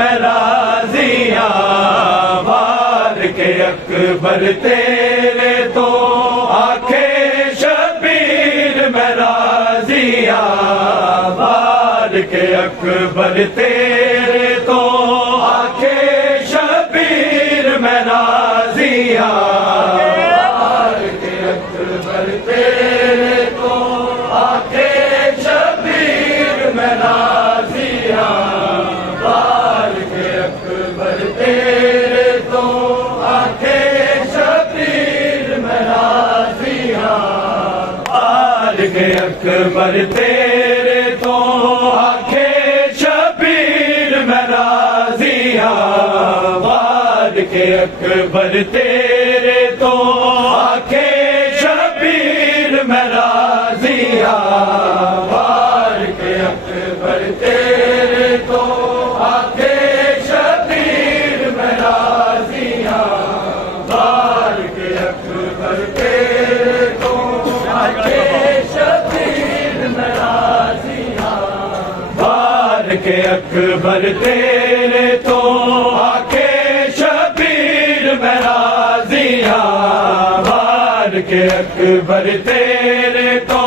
मैं राजियां वार के अकबर तेरे तो आखे शबीर मैं राजियां वार के अकबर तेरे तो आखे शबीर मैं राजियां वार के अकबर तेरे तो आखे शबीर मैं राजियां वार के अकबर तेरे तो आखे शबीर मैं राजियां वार के अकबर तेरे तो आखे शबीर मैं राजियां वार के अकबर तेरे तो आखे शबीर मैं राजियां वार के अकबर तेरे तो आखे शबीर मैं राजियां वार के अकबर तेरे तो आखे शबीर मैं राजियां वार के अकबर तेरे तो आखे शबीर मैं राजियां वार के अकबर तेरे तो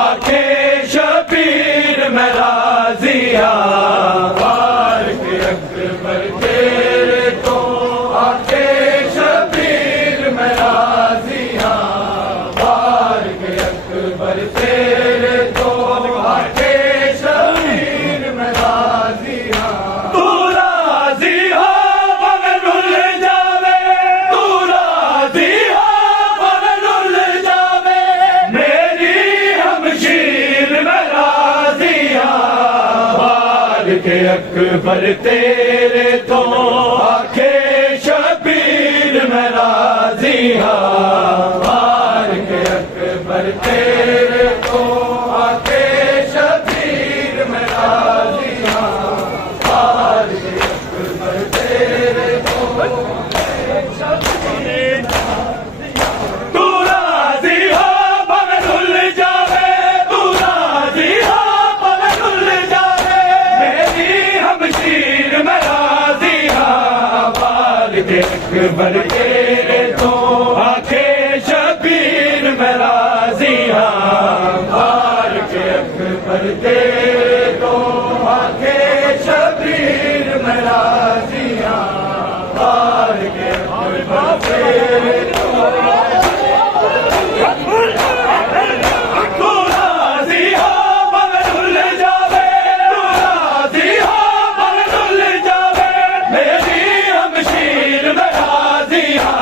आखे शबीर मैं राजियां वार के अकबर तेरे तो आखे शबीर मैं राजियां वार के अकबर तेरे तो आखे शबीर मैं राजियां तू राजी हो मगर रुल जावे तू राजी हो मगर रुल जावे मेरी हमशीर मैं राजियां वार के अकबर तेरे तो आखे शबीर मैं राजियां वार के अकबर तेरे तो आखे शबीर मैं राजियां वार के अकबर तेरे तो तू राजी हो मगर रुल जावे तू राजी हो मगर रुल जावे मेरी हमशीर मैं राजियां वार के अकबर तेरे तो आखे शबीर मैं राजियां वार के अकबर तेरे तो आखे शबीर मैं राजियां वार के अकबर तेरे तो तू राजी हो मगर रुल जावे तू राजी हो मगर रुल जावे मेरी हमशीर मैं राजियां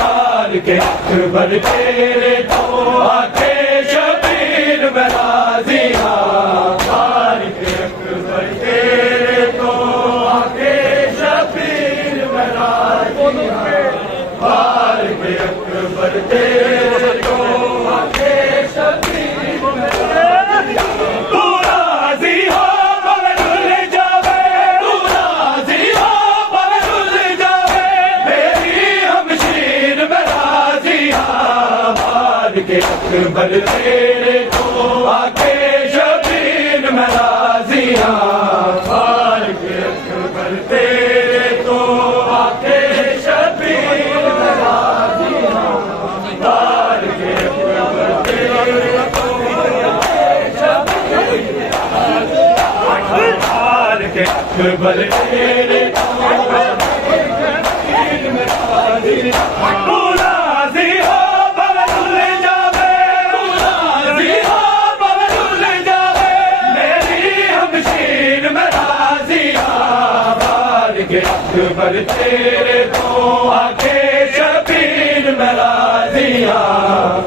वार के अकबर तेरे तो आखे शबीर मैं राजियां वार के अकबर तेरे तो आखे शबीर मैं राजियां वार के अकबर तेरे तो आखे शबीर मैं राजियां तू राजी हो मगर रुल जावे तू राजी हो मगर रुल जावे मेरी हमशीर मैं राजियां वार के अकबर तेरे तो आखे शबीर मैं राजियां वार के अकबर तेरे तो आखे शबीर मैं राजियां वार के अकबर तेरे तो आखे शबीर वार के अकबर तेरे तो आखे शबीर मैं राजियां तू राजी हो मगर रुल जावे तू राजी हो मगर रुल जावे मेरी हमशीर मैं राजियां वार के अकबर तेरे तो आखे शबीर मैं राजियां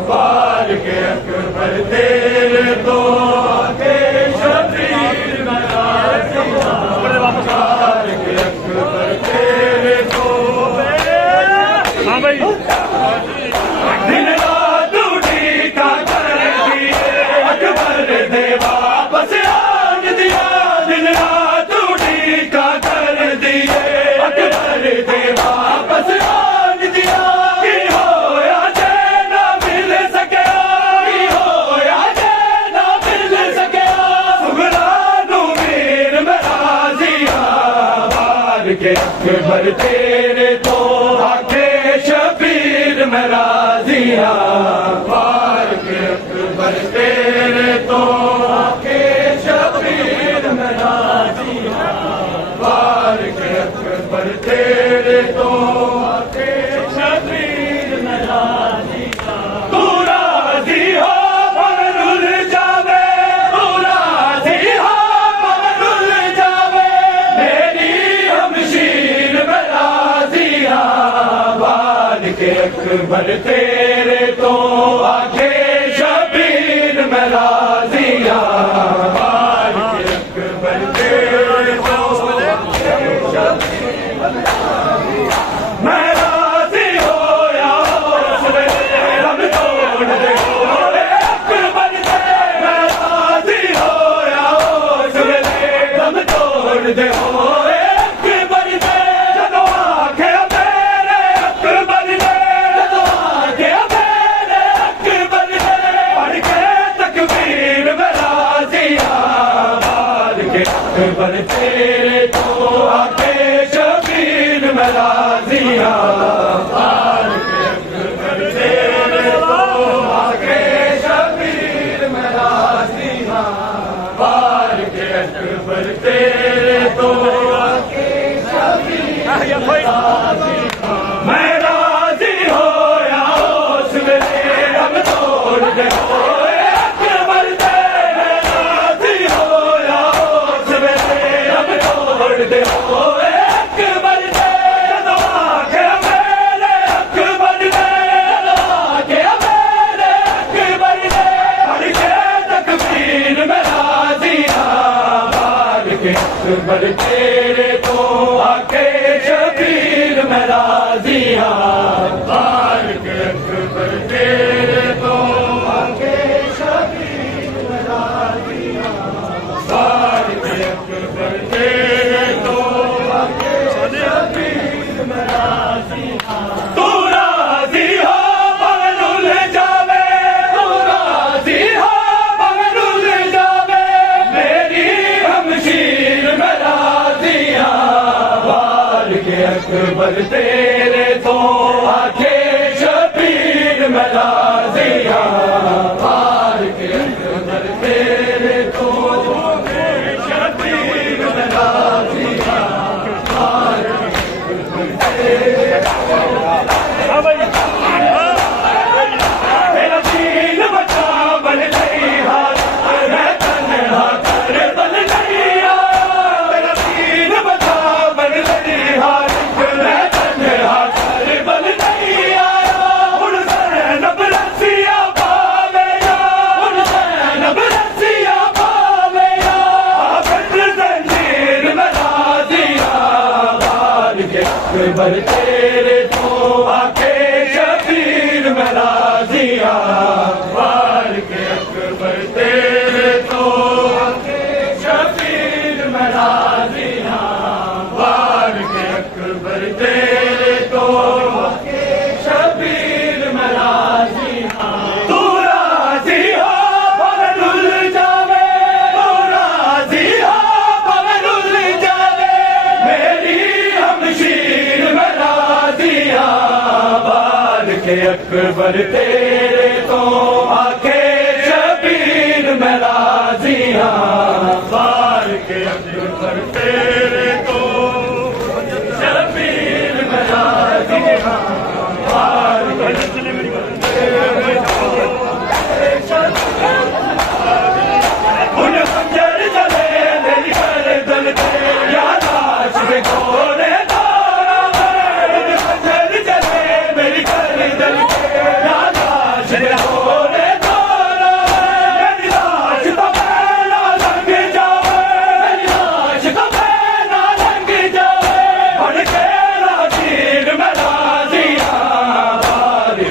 वार के अकबर तेरे तो आखे शबीर मैं राजियां वार के अकबर तेरे तो हाँ भाई दिन रात उठी का कर दिए अकबर दे वापस आन दिया दिन रात उठी का कर दिए अकबर दे वापस आन के अकबर तेरे तो आके शबीर मैं राजी हाँ बार के अकबर तेरे तो आके शबीर मैं राजी हाँ बार के अकबर तेरे तो आके शबीर मैं राजी हाँ तू राजी हो मगरुल जावे तू राजी हो मगरुल जावे मेरी हमशीर मैं राजी हाँ बार के अकबर तेरे तो आके शबीर मैं राजी हाँ बार के अकबर तेरे तो आके शबीर मैं राजी हो या रब तोड़ दे अकबर तेरे मैं राजी हो या रब तोड़ दे अकबर तेरे जदों आखे मेरे अकबर तेरे जदों आखे मेरे अकबर तेरे पढ़ के तकबीर में राजी हाँ बार के अकबर तेरे तो आके शबीर में राजी हाँ बार के अकबर तेरे तो आके शबीर में राजी हाँ बार के अकबर तेरे तो आके शबीर में राजी हाँ मैं राजी हो या उस वेले रब तोड़ दे अकबर तेरे राजी हो या उस वेले रब तोड़ दे अकबर तेरे जदों आखे मेरे अकबर तेरे जदों आखे मेरे अकबर तेरे पढ़ के तकबीर में राजी हाँ बार के अकबर तेरे तो आके शबीर में राजी हाँ बार के अकबर तेरे तो आके शबीर में राजी हाँ बार के अकबर तेरे तो आके शबीर में राजी हाँ तू राजी हो मगरुल जावे तू राजी हो मगरुल जावे मेरी हमशीर में राजी हाँ बार के अकबर तेरे तो आके शबीर में राजी हाँ बार के अकबर तेरे तो आके शबीर में राजी हाँ बार के अकबर तेरे मेरा दीन बचा बन गई हाथ मैं तन्हा कर बन गई मेरा दीन बचा बन गई हाथ मैं तन्हा कर बन गई उन नब रसिया पावे उन नब रसिया पावे फिर जंजीर में राजी बार के अकबर तेरे तो आके शबीर में राजी बार के अकबर तेरे तो आके शबीर में राजी बार के अकबर तेरे तो आके शबीर में राजी तू राजी हो मगरुल जावे तू राजी हो मगरुल जावे मेरी हमशीर में राजी बार के अकबर तेरे तो आके शबीर में राजी बार के अकबर तेरे तो शबीर में राजी बार के अकबर तेरे उन खंजर चले मेरी गर्दन पे या लाश में घोड़े दौड़ा उन खंजर चले मेरी गर्दन पे या लाश में घोड़े दौड़ा मेरी लाश तो पहला लंघ जावे मेरी लाश तो पहला लंघ जावे बढ़ के राजीर में राजी बार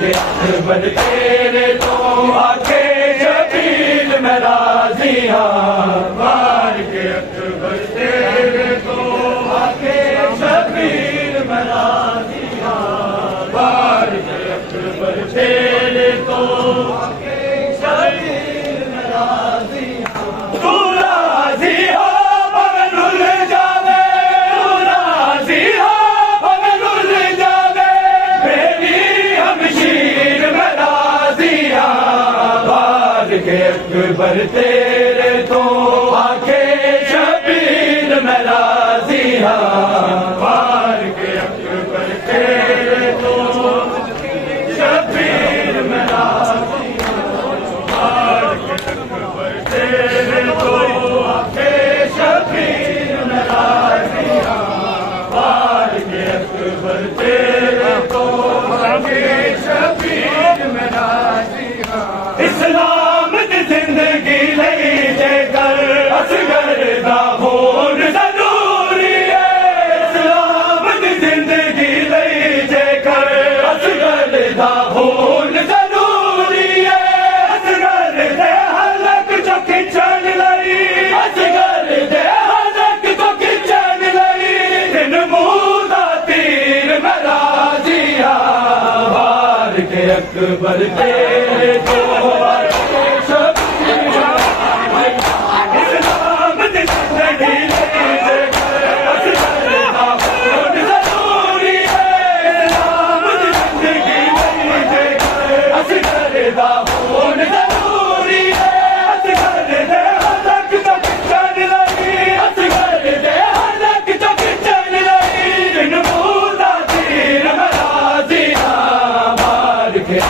तेरे तो आके शबीर मैं राजी हाँ फारूक अकबर तेरे तो शबीर मैं राजी फारूक अकबर तेरे तो आके शबीर मैं राजी फारूक अकबर तेरे तो आके शबीर मैं राजी इस्लाम की जिंदगी लई जेकर असगर दा खून जरूरी है इस्लाम की जिंदगी लई जेकर असगर दा खून जरूरी है असगर दे हलक जो खिंचन लई असगर दे हलक जो खिंचन लई दिन मूदा तीर मैं राजी वार के अकबर तेरे तो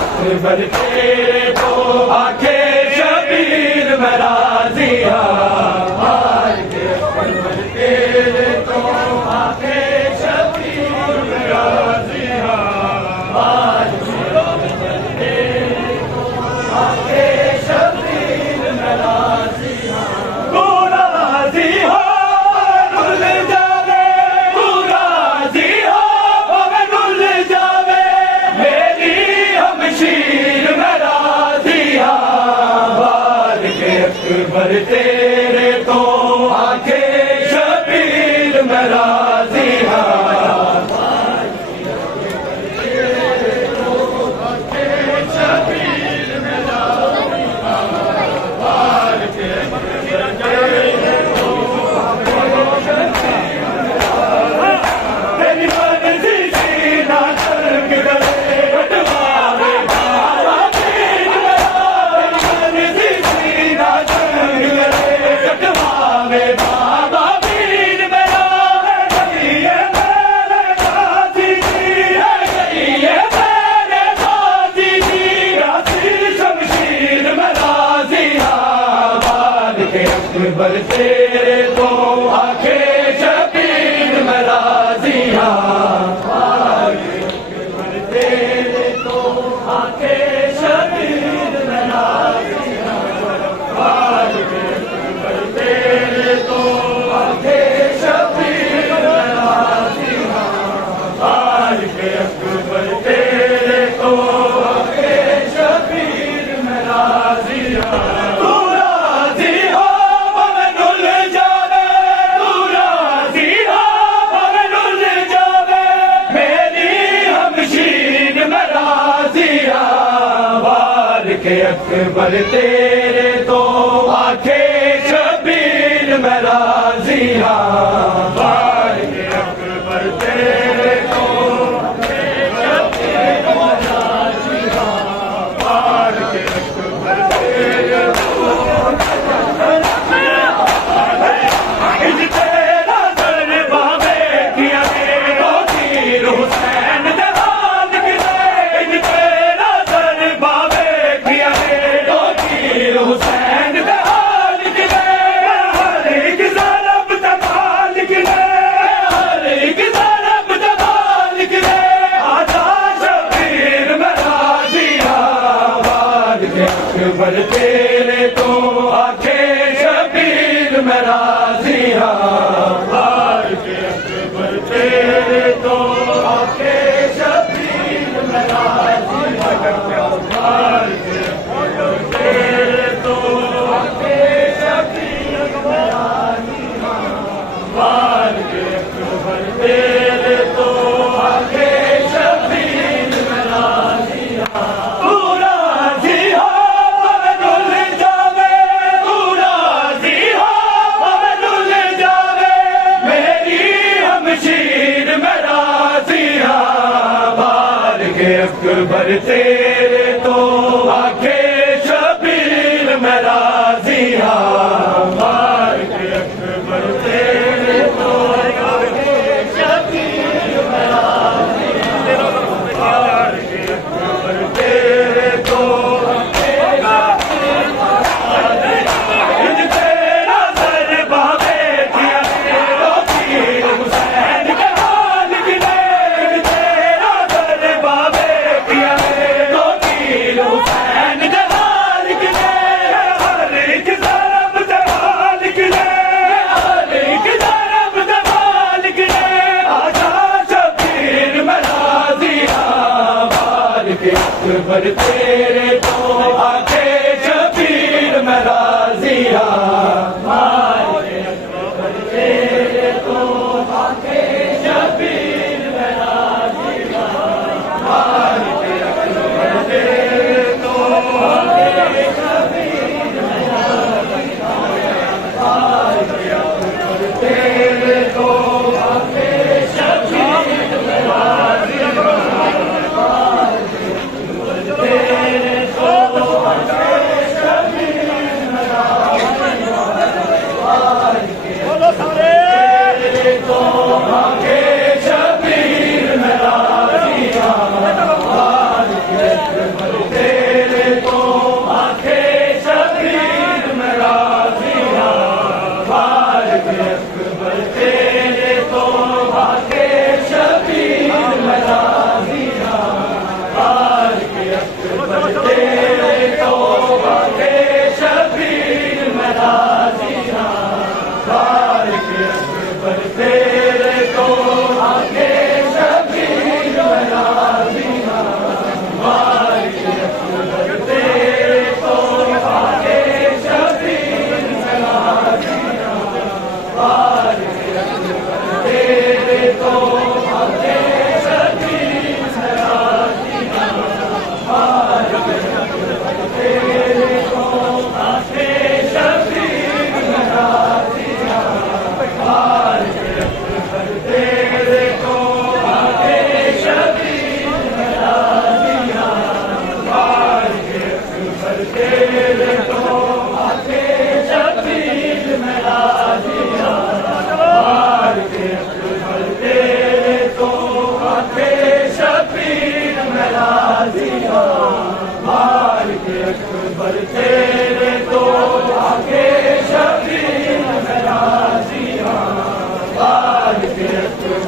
अकबर तेरे तो आके शबीर मैं राजी अकबर तेरे तो आके शबीर मैं राजी आके शबीर मैं राजी तू राजी हो रुल जावे तू राजी हो रुल जावे मेरी हमशीर मैं राजी वार के अकबर तेरे तो आके शबीर मैं राजी अकबर तेरे तो आके शबीर मैं राजी अकबर तेरे तो आके शबीर मैं राजी अकबर तेरे तो आके शबीर मैं राजी अकबर तेरे तो आके शबीर मैं राजी अकबर तेरे तो आके शबीर मैं राजी अकबर तेरे तो आके शबीर मैं राजी अकबर तेरे तो तेरा दर बाबे किया तो तीर हुसैन जहान गिरे तेरा दर बाबे हुसैन दहाल गिरे हर एक ज़रब दबाल गिरे हर एक ज़रब दबाल गिरे आजा शबीर मैं राजी वार के अकबर तेरे तो आके शबीर मैं राजी वार के अकबर तेरे तो आके शबीर मैं राजी वार के अकबर तेरे तो आके शबीर मैं राजी वार के अकबर तेरे तो आके शबीर मैं राजी तू राजी हो डुल जावे तू राजी हो डुल जावे मेरी हमशीर मैं राजी वार के अकबर तेरे तो आके शबीर मैं राजी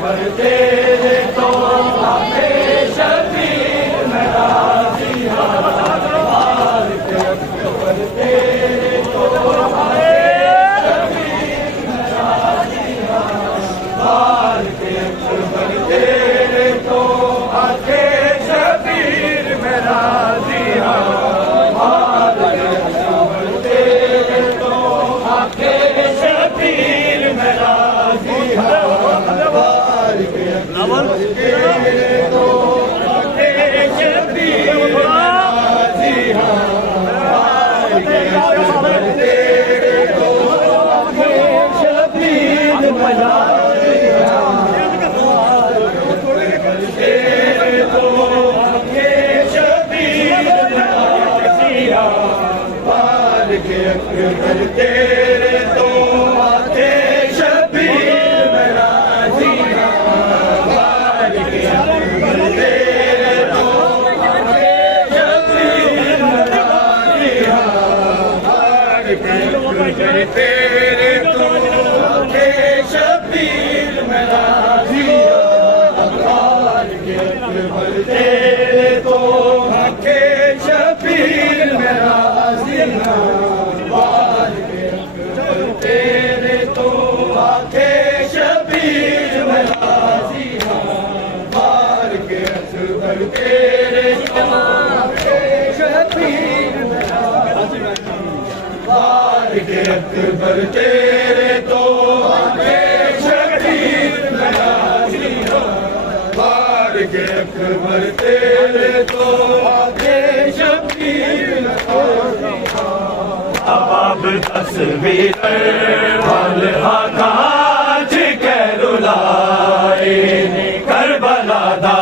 पर तेरे तो आके शबीर मैं राजी हाँ बार के अकबर तेरे तो आके शबीर मैं राजी हाँ बार के अकबर तेरे तो आके शबीर मैं राजी हाँ बार के अकबर तेरे तो आके शबीर मैं राजी हाँ बार के अकबर तेरे तो आके शबीर मैं राजी हाँ बार के अकबर तेरे तो आके शबीर मैं राजी हाँ तेरे तो आके शबीर मैं राजी हाँ बार के अकबर तेरे तो आके शबीर मैं राजी हाँ बार के अकबर तेरे तो आके शबीर मैं राजी हाँ बार के अकबर तेरे तो आके शबीर मैं राजी हाँ बार के अकबर तेरे तो आके शबीर मैं राजी हाँ बार के अकबर तेरे तो आके शबीर मैं राजी हाँ बार के अकबर तेरे तो आके शबीर मैं राजी बार के अकबर तेरे तो आके शबीर मैं राजी हाँ बार के अकबर तेरे तो आके शबीर मैं राजी हाँ अब तस्वीर वाल हाकाज के रुलाए करबला दा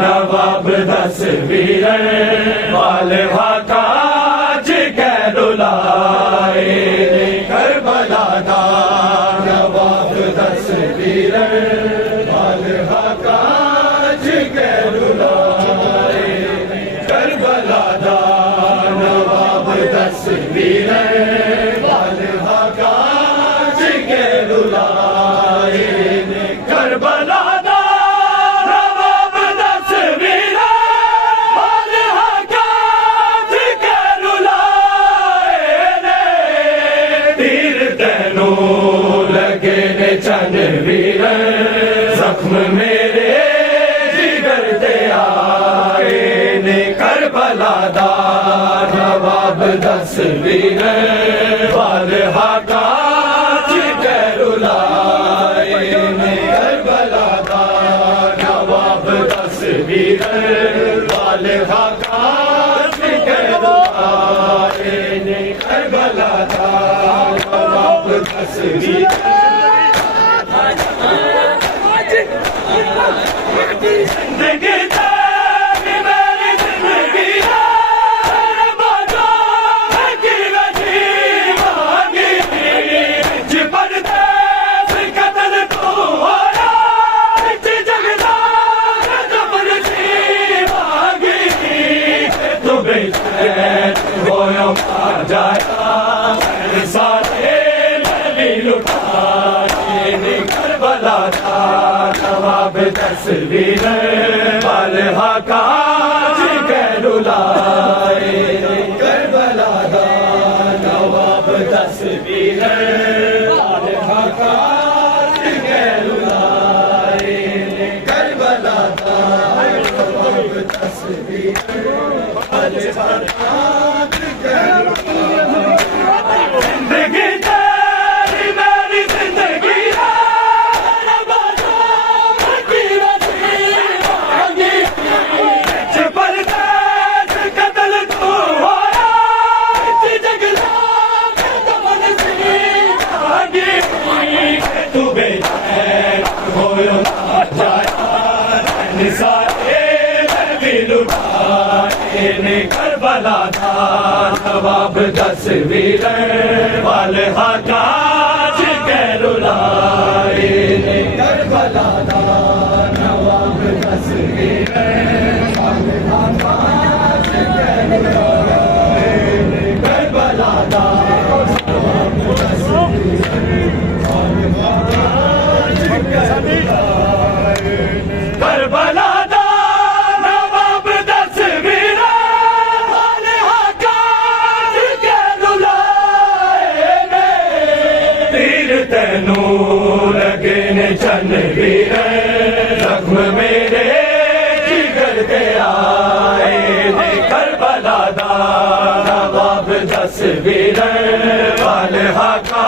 नवाब तस्वीर वाल हाकाज के रुलाए करबला दा नवाब तस्वीर वाल हाकाज के रुलाए करबला दा नवाब तस्वीर वाल हाकाज के रुलाए करबला दा नवाब तस्वीर वाल हाकाज के रुलाए तीर तैनू लगे ने चंद वीर जख्म मेरे जिगर ते आए ने करबला दा नवाब तस्वीर वाल हाकाज के रुलाए ने करबला दा नवाब तस्वीर वाल हाकाज के रुलाए ने करबला दा नवाब तस्वीर जिंदगी तेरी मेरी जिंदगी करबला दा नवाब तस्वीर वाल हाकाज के रुलाए करबला दा नवाब तस्वीर वाल हाकाज के रुलाए करबला दा नवाब तस्वीर वाल हाकाज के रुलाए जिंदगी तेरी मेरी जिंदगी करबला दा नवाब तस्वीर वाल हाकाज के रुलाए करबला दा नवाब तस्वीर वाल हाकाज के रुलाए करबला दा नवाब तस्वीर वाल हाकाज के रुलाए चन वीर जख्म मेरे जिगर के आए ने करबला दा नवाब दस वीर वाल हाका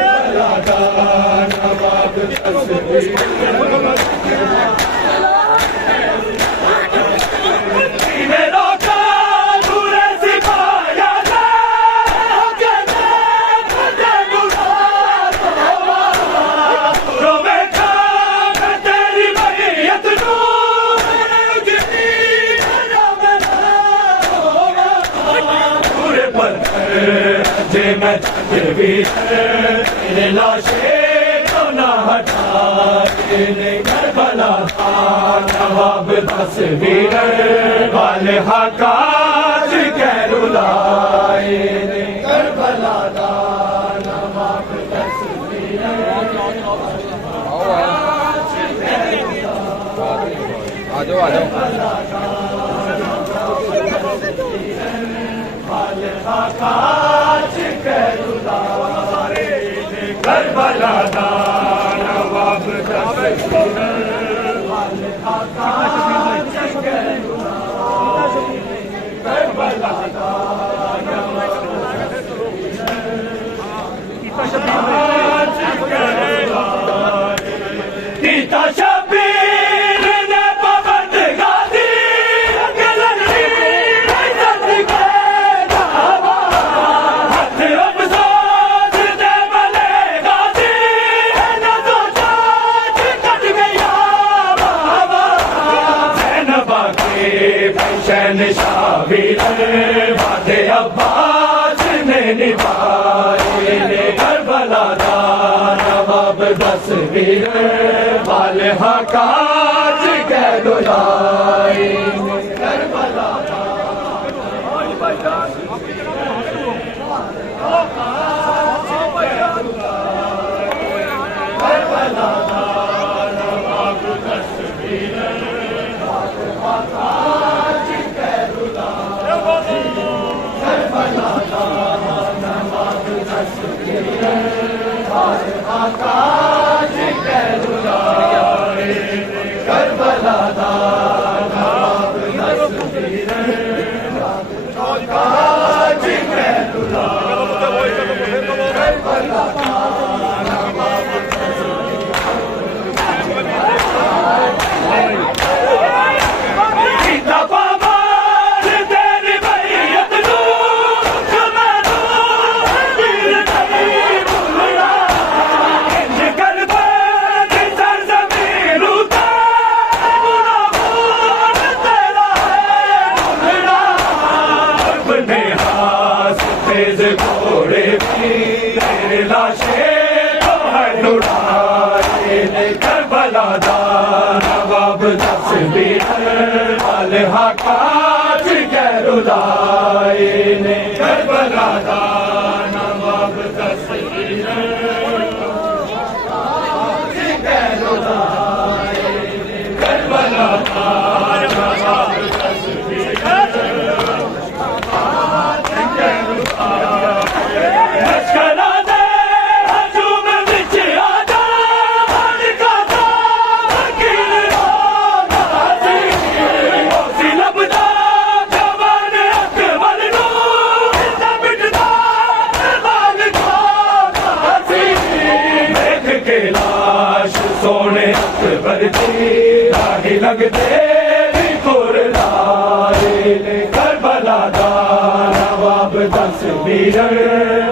करबला दा नवाब दस वीर मैं तेरे लाशे तो न हटाए ने करबला नवाब दस वीर वाले हकाज कैरुलाए ने करबला नवाब दस वीर आ जाओ हकाज कैरुलाए ने करबला नवाब दस वीर वाले हकाज कैरुलाए करबला गीता शबीर ने पवन गादी गलनी इज्जत के दावा हाथ अफसोस दे बले गादी न तो चाच कट गया बाबा जैनबा के फैशन शाबिर वादे अब्बास ने निभाए ने करबला नवाब दस वीर वाल हकाज कैरुलाए करबला नवाब दस वीर वाल हकाज कैरुलाए करबला नवाब दस वीर वाल हकाज कैरुलाए करबला नवाब दस वीर हकाज कैरुलाए करबला नवाब दस गीता पावार तेरी बैयत नू मैं तू वीर नहीं भूलना इंज कर बैठ सरजमीन उतार गुनाह तेरा है भूलना अपने हाथ तेज घोड़े भी तेरे लाशे तो है लुढ़ाए ने करबला नवाब दस वीर वाल हकाज कैरुलाए ने करबला नवाब दस वीर हकाज कैरुलाए ने करबला नवाब दस वीर हकाज कैरुलाए लश्करा दे हजूम विच आजा हर काता फकीर होना सी ओसी लबदा जवान अकबर नू इन्ना मिटदा माल खाता सी देख के लाश सोने अकबर दी राही लगदे नी कुरलाए ने करबला नवाब दस वीर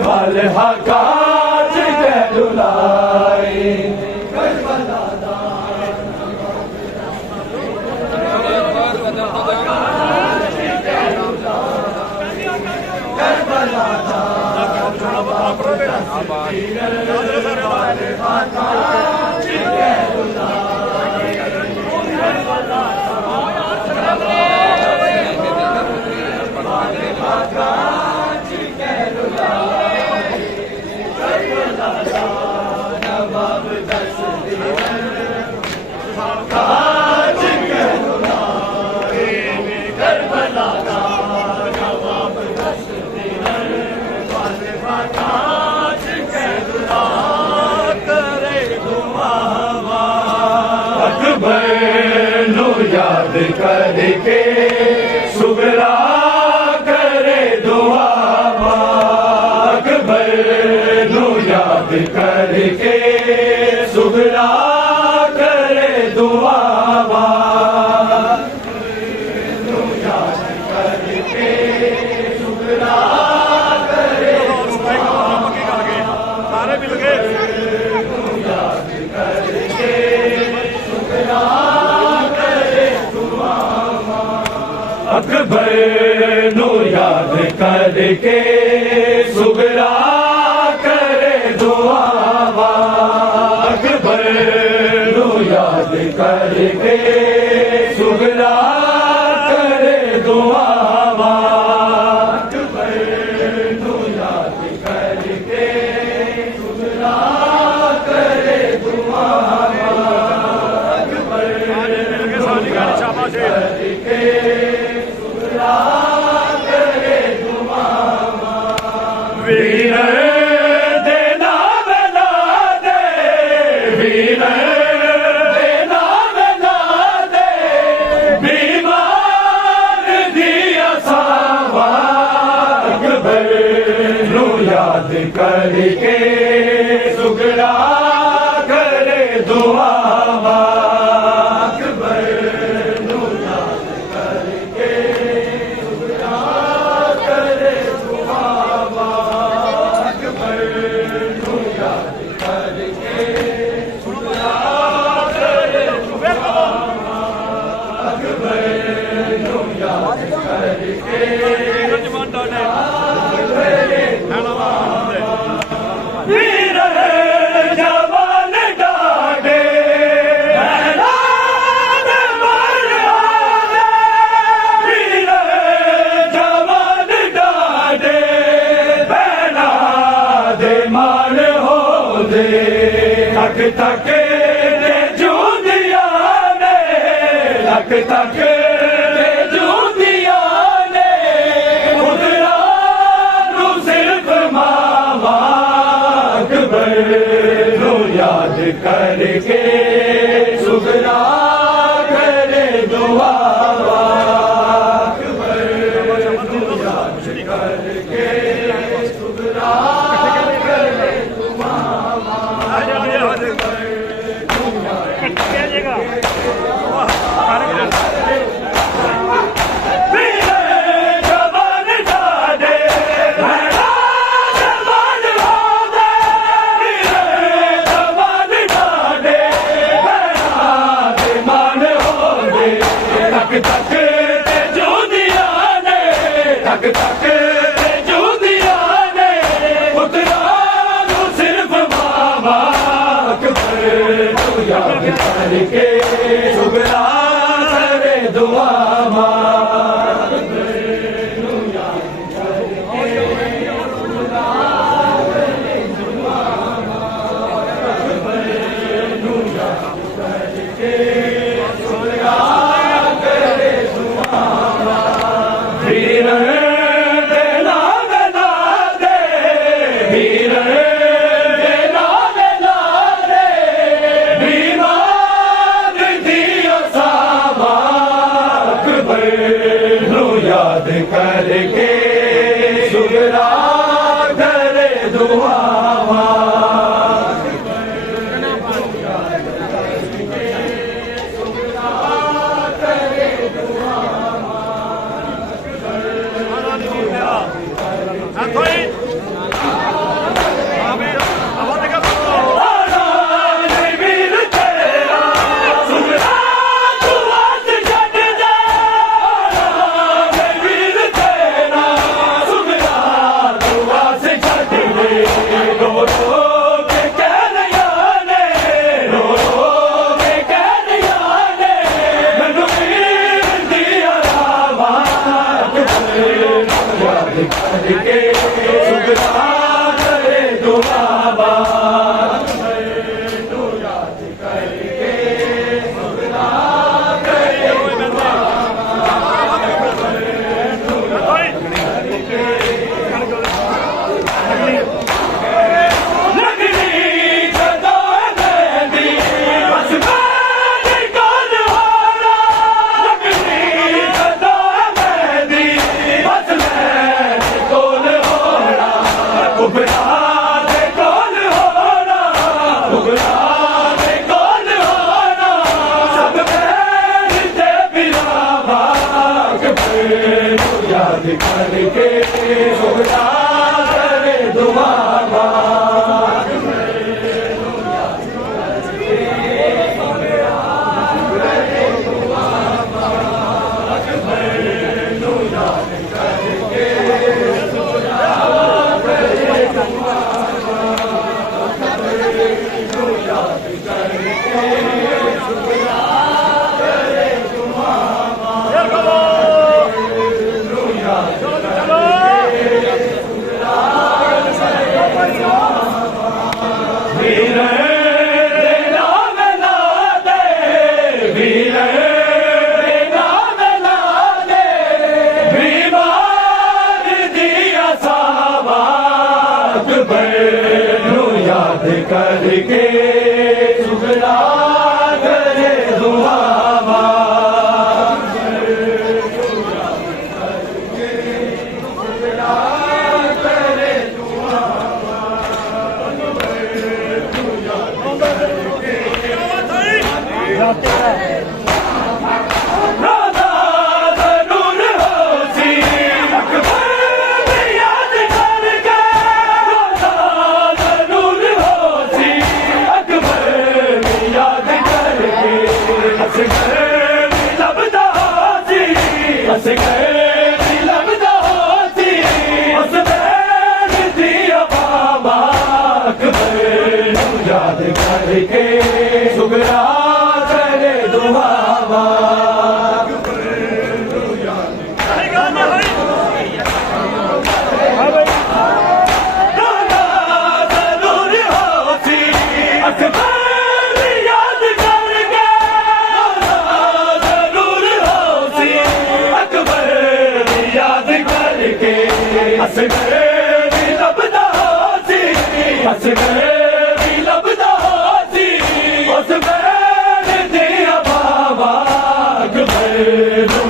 वाल हकाज कैरुलाए करबला नवाब याद करके सुगरा करे दुआ अकबर नू याद करके सुगरा करे दुआ ਸਾਰੇ ਮਿਲ ਗਏ अकबर नू याद करके सुगरा करे दुआ अकबर नू याद करके सुगरा करे दुआ अकबर नू याद करके सुगरा करे दुआ अकबर ਸਾਡੀ ਗੱਲ ਸ਼ਾਬਾਸ਼ वीर दे नाम ला दे वीर दे नाम ला दे बीमार दिया सावा अकबर नू याद करके सुगरा करे दुआ वीर जवान डाडे ऐलान मर्यादे वीर जवान डाडे बैना दे मान हो दे तक तक दे जूदिया ने तक तक दे जूदिया ने उधरा नू सिर्फ मावा अकबर नू याद करके सुगरा करे दुआ अकबर नू याद करके सुगरा करे दुआ वीर जवान डाडे ऐलान मर्यादे वीर जवान डाडे ऐलान मान हो दे तक तक ते जूदिया ने तक तक ते जूदिया ने उतरा नू सिर्फ बाबा अकबर नू याद करके सुगरा करे दुआ वीर दे नाम ला दे वीर दे नाम ला दे बीमार दिया सावा अकबर करके सुगला करे दुआवा याद करके सुगरा करे दुआवा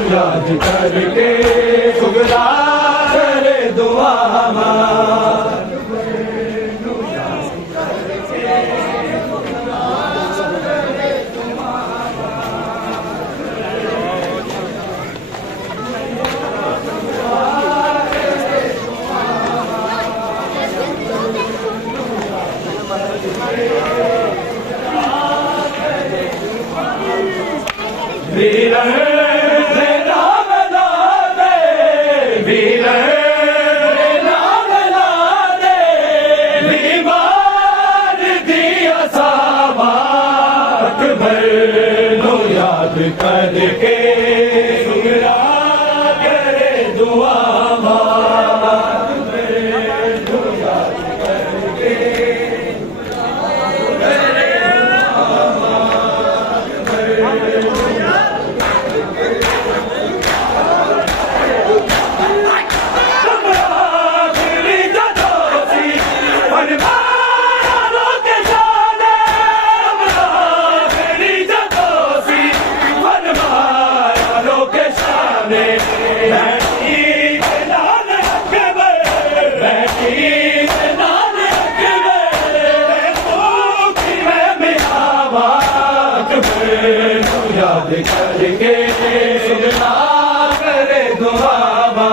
याद करके सुगला करे दुआवा वीर करके सुगरा करे दुआवा याद करके सुगला करे दुआवा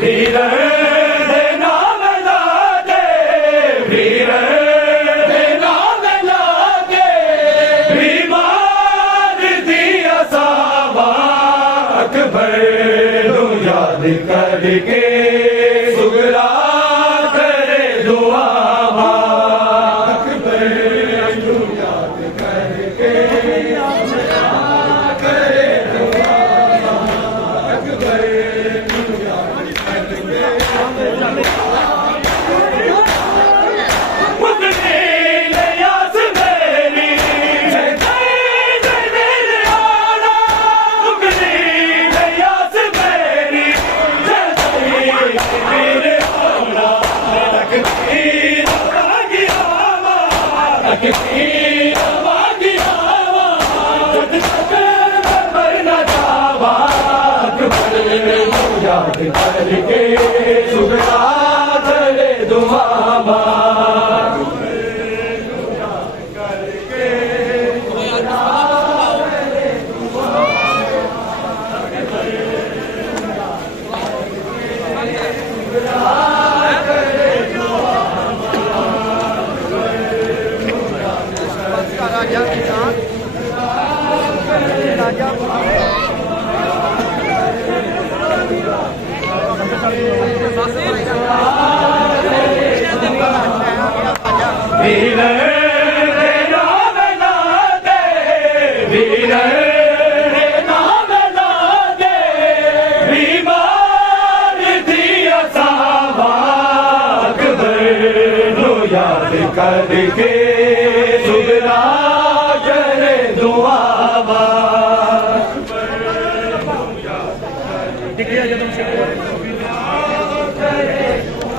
वीर याद करके सुगला करे दुआवा याद करके करे याद करके सुगला करे दुआवा वीर रे नाम ना दे वीर रे नाम ना दे बीमार थी असाबाक नो याद करके सुगरा करे दुआ याद करके सुगरा करे दुआ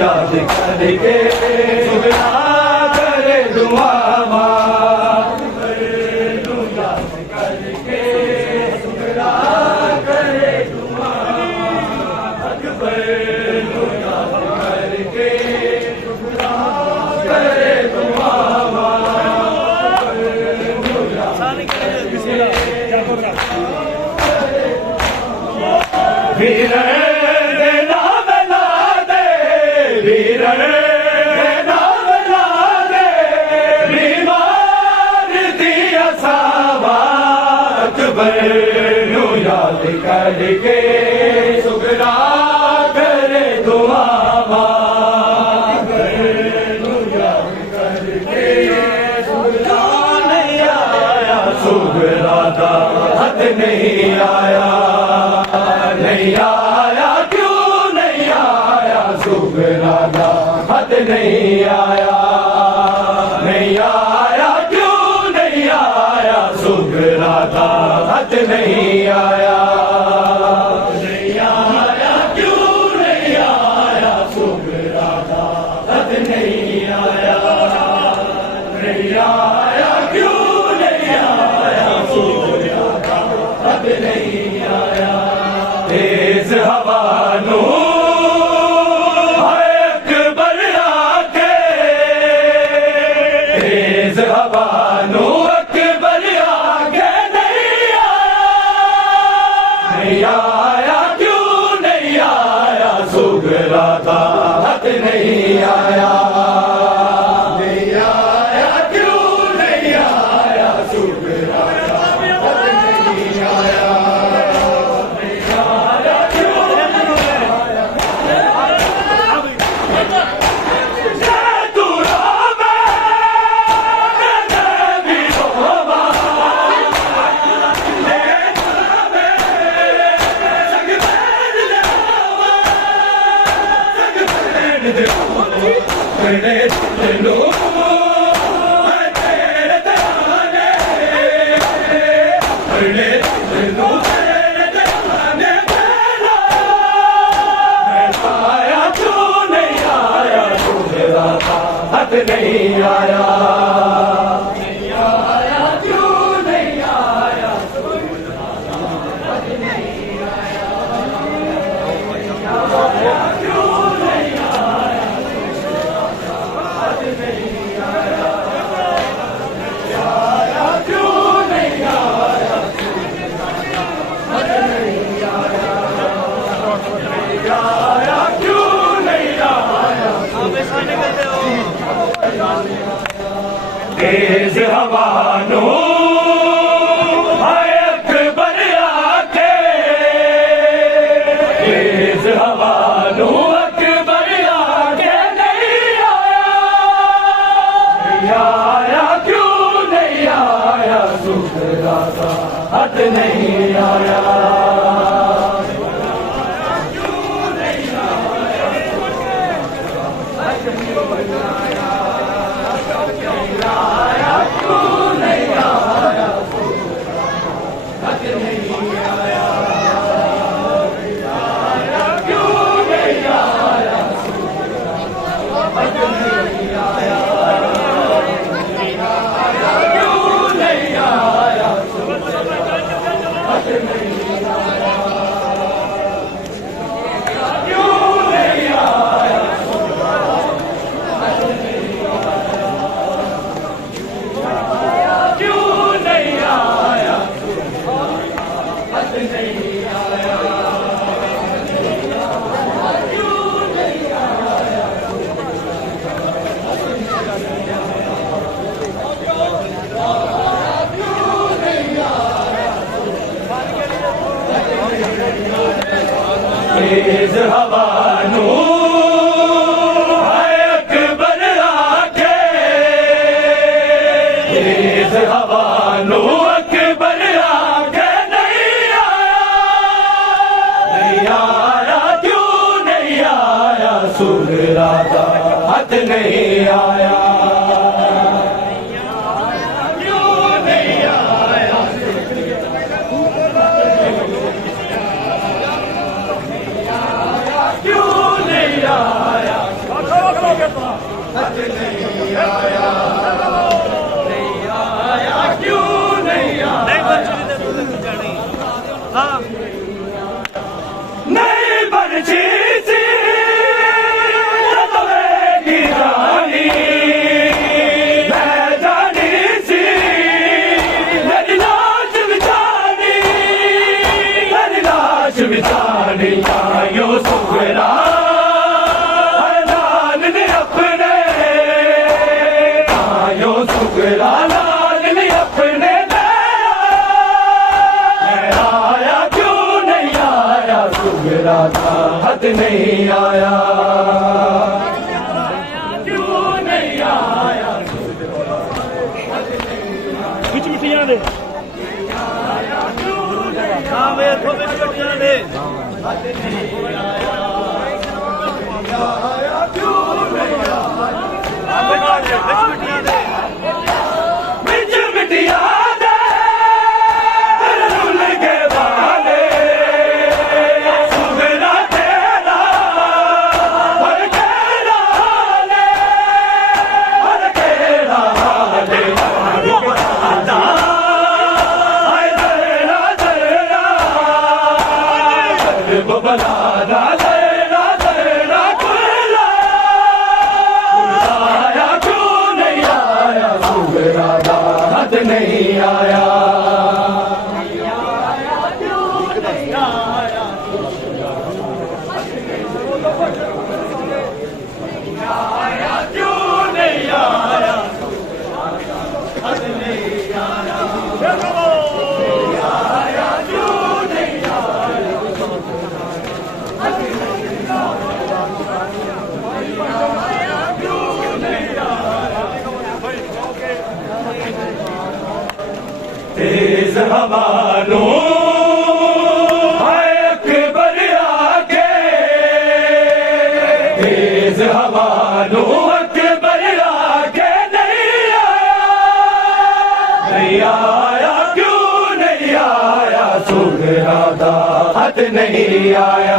याद करके सुगरा करे दुआ अकबर याद करके सुगरा करे दुआ वीर रे नाम ना दे वीर रे नाम ना दे बीमार थी असाबाक नो याद करके सुगरा करे दुआ सुगरा दा हद नहीं आया नहीं आया क्यों नहीं आया सुगरा दा हद नहीं आया नहीं आया क्यों नहीं आया सुगरा दा हद नहीं आया नहीं आया क्यों नहीं आया सुगरा दा हद नहीं आया नहीं आया क्यों नहीं आया सुगरा दा हद नहीं आया तेज हवा नो अकबर आके तेज हवा नो अकबर आके नहीं आया क्यों नहीं आया सुगरा दा हद नहीं आया नहीं आया क्यों नहीं आया सुगरा दा हद नहीं आया हद नहीं आया नहीं आया क्यों नहीं आया हद नहीं आया क्यों नहीं आया हद नहीं आया क्यों नहीं आया हद नहीं आया क्यों नहीं आया तेज हवा नो अकबर आके तेज हवा नो अकबर आके नहीं आया क्यों नहीं आया सुगरा दा हद नहीं आया क्यों नहीं आया हवा नू अकबर आके नहीं आया क्यों नहीं आया सुगरा दा हथ नहीं आया नहीं बरछी सी की रानी मैं जानी सी मेरी लाश बिछानी आयो सुगरा लाल ने अपने आयो सुगरा लाल ने अपने आया क्यों नहीं आया सुगरा का हद नहीं आया क्यों नहीं आया ਵਿੱਚ ਮਿੱਟੀਆਂ ਦੇ ਹਾਂ ਵੇ ਇੱਥੋਂ ਵਿੱਚ ਮਿੱਟੀਆਂ ਦੇ ਵਿੱਚ ਮਿੱਟੀਆਂ ਦੇ ਰੁੱਲ ਕੇ ਵਾਲੇ ਸੁਗਰਾ ਤੇਰਾ ਹਰ ਕਿਹੜਾ ਹਾਲੇ ਆਦਾ ਆਏ ਜ਼ਰਾ ਜ਼ਰਾ ਬਬਲਾ ਦਾ ਜ਼ਰਾ ਜ਼ਰਾ ਕੁਲਾ आया क्यों नहीं आया सुगरा दा हद नहीं आया तेज हवा नो हाय अकबर आके तेज हवा नो अकबर आके नहीं आया क्यों नहीं आया सुगरा दा हद नहीं आया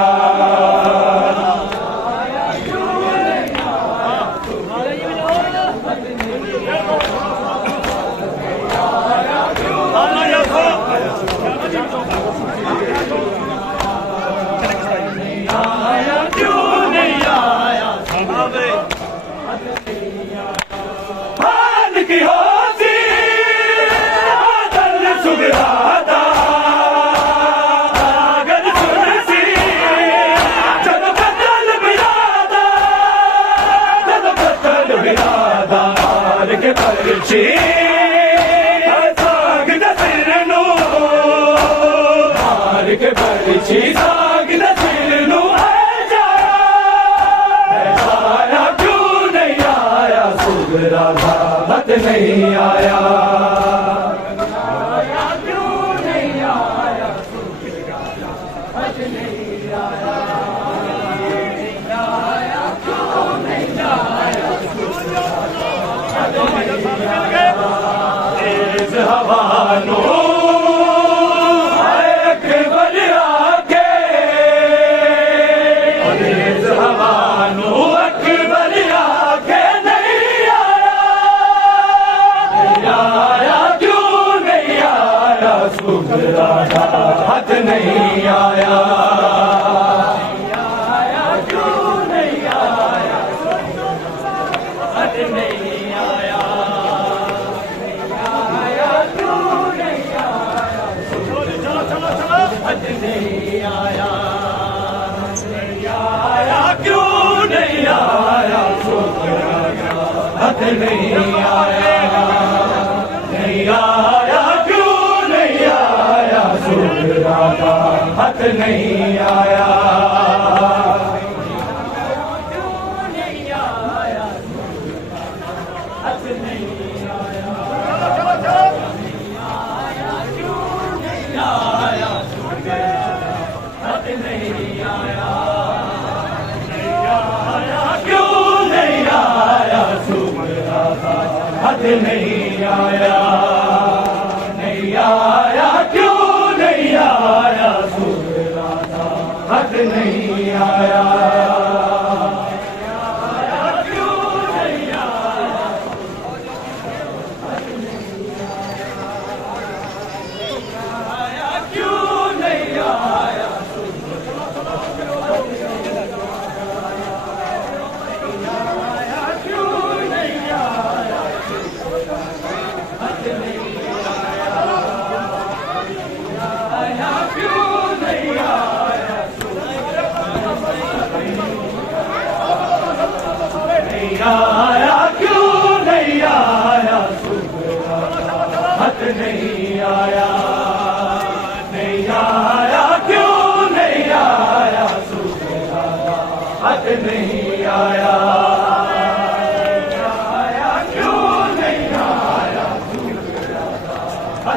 की होती आदल सुगरा दा अगर सुनसी जब बदल बिरादा मार के परची साग दसिर नू मार के परची साग दसिर नू आया क्यों नहीं आया सुगरा दा हद नहीं आया क्यों नहीं आया हद नहीं आया क्यों नहीं आया हद नहीं आया तेज हवा नो अकबर आके तेज हवा नो अकबर आके सुगरा दा हद नहीं आया क्यों नहीं आया हद नहीं आया क्यों नहीं आया हद नहीं आया क्यों नहीं आया सुगरा दा हद नहीं आया नहीं आया सुगरा दा हद नहीं आया क्यों नहीं आया हद नहीं आया हथ नहीं आया, नहीं आया, क्यों नहीं आया सुगराता, हथ नहीं आया, क्यों नहीं आया, क्यों नहीं आया, आया, क्यों नहीं आया सुगराता, हथ नहीं आया, नहीं आया, क्यों नहीं आया सुगराता, हथ नहीं आया, क्यों नहीं आया सुगराता, हथ नहीं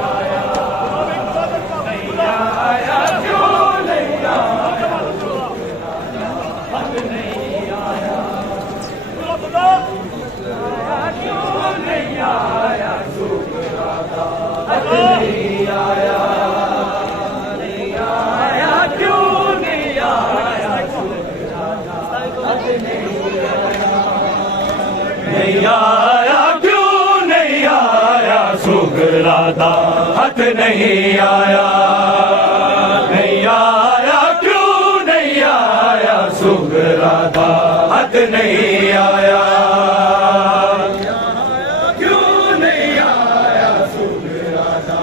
आया, नहीं आया, क्यों नहीं आया सुगराता, हथ नहीं आया, क्यों नहीं आया सुगराता, हथ नहीं आया, नहीं आया, क्यों नहीं आया सुगराता, हथ नहीं आया, नहीं आया, क्यों नहीं आया सुगराता, हथ नहीं आया, नहीं आया, क्यों नहीं आया सुगराता, हथ नहीं आया, क्यों नहीं आया सुगराता,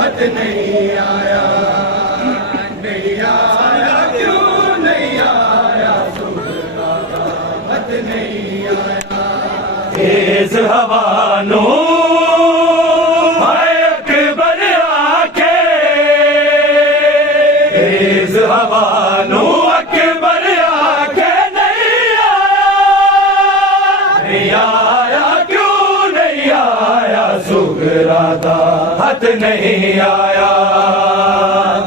हथ नहीं आया, नहीं आया, क्यों नहीं आया सुगराता, हथ नहीं आया, तेज हवानों अकबर आके, तेज हवानों अकबर आके नहीं आया, क्यों नहीं आया सुगराता, हथ नहीं आया,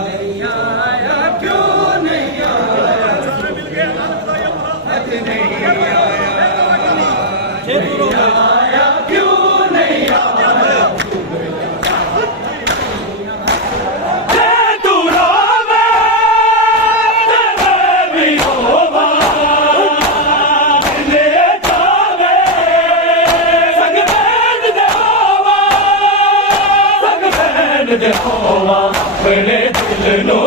नहीं आया, क्यों नहीं आया, हथ नहीं आया, नहीं आया, क्यों नहीं आया, तू रोवे मैं भी रोवा, ले जावे संग बैठ दे होवा, संग बैठ दे होवा, अपने दिल नू